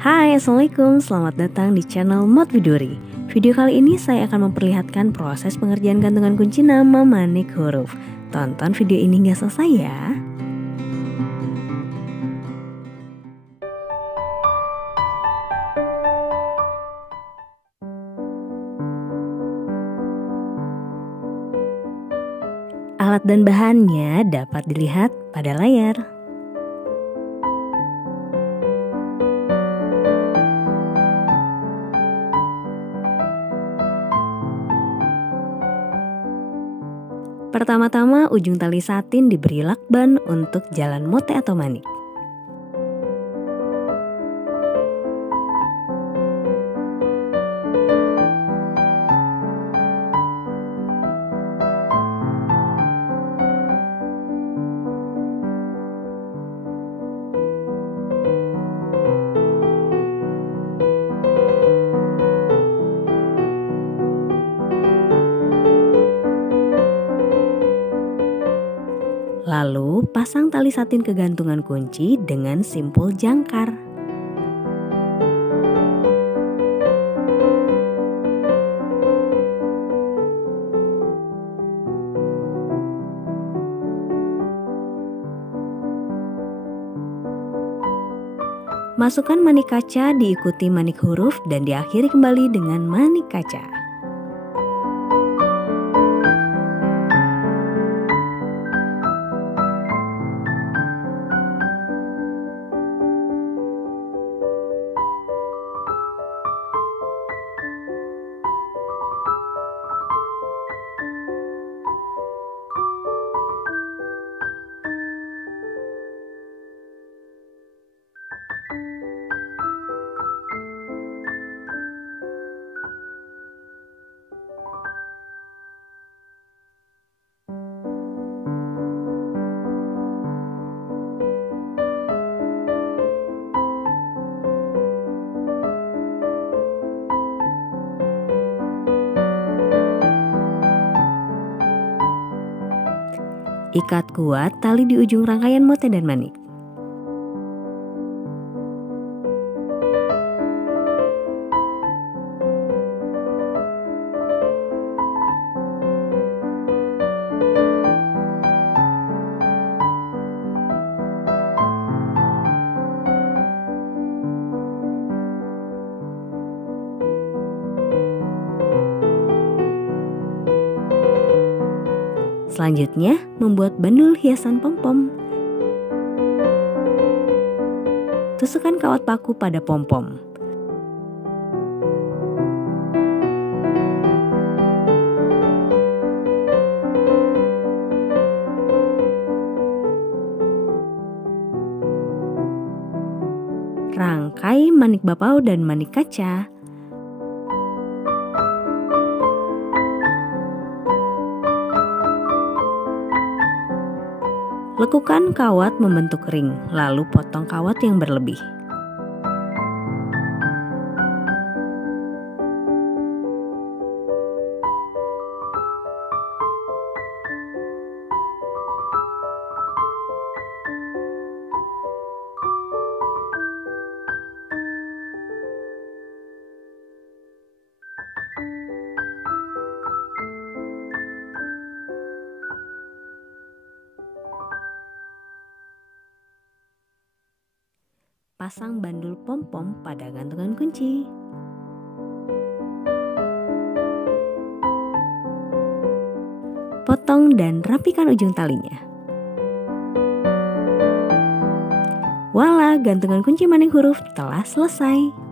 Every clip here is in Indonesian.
Hai, Assalamualaikum, selamat datang di channel Mod Widuri. Video kali ini saya akan memperlihatkan proses pengerjaan gantungan kunci nama manik huruf. Tonton video ini hingga selesai ya. Alat dan bahannya dapat dilihat pada layar. Pertama-tama ujung tali satin diberi lakban untuk jalan mote atau manik. Lalu pasang tali satin ke gantungan kunci dengan simpul jangkar. Masukkan manik kaca diikuti manik huruf dan diakhiri kembali dengan manik kaca. Ikat kuat tali di ujung rangkaian mote dan manik. Selanjutnya, membuat bandul hiasan pom-pom. Tusukkan kawat paku pada pom-pom. Rangkai manik bapau dan manik kaca. Lekukan kawat membentuk ring, lalu potong kawat yang berlebih. Pasang bandul pom-pom pada gantungan kunci. Potong dan rapikan ujung talinya. Voila, gantungan kunci manik huruf telah selesai.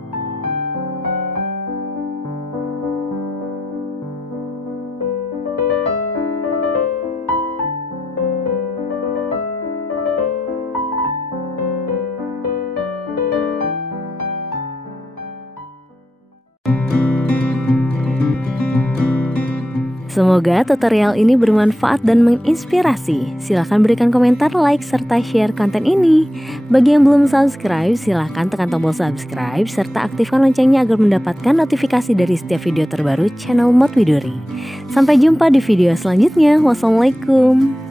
Semoga tutorial ini bermanfaat dan menginspirasi. Silahkan berikan komentar, like, serta share konten ini. Bagi yang belum subscribe, silahkan tekan tombol subscribe serta aktifkan loncengnya agar mendapatkan notifikasi dari setiap video terbaru channel Mod Widuri. Sampai jumpa di video selanjutnya. Wassalamualaikum.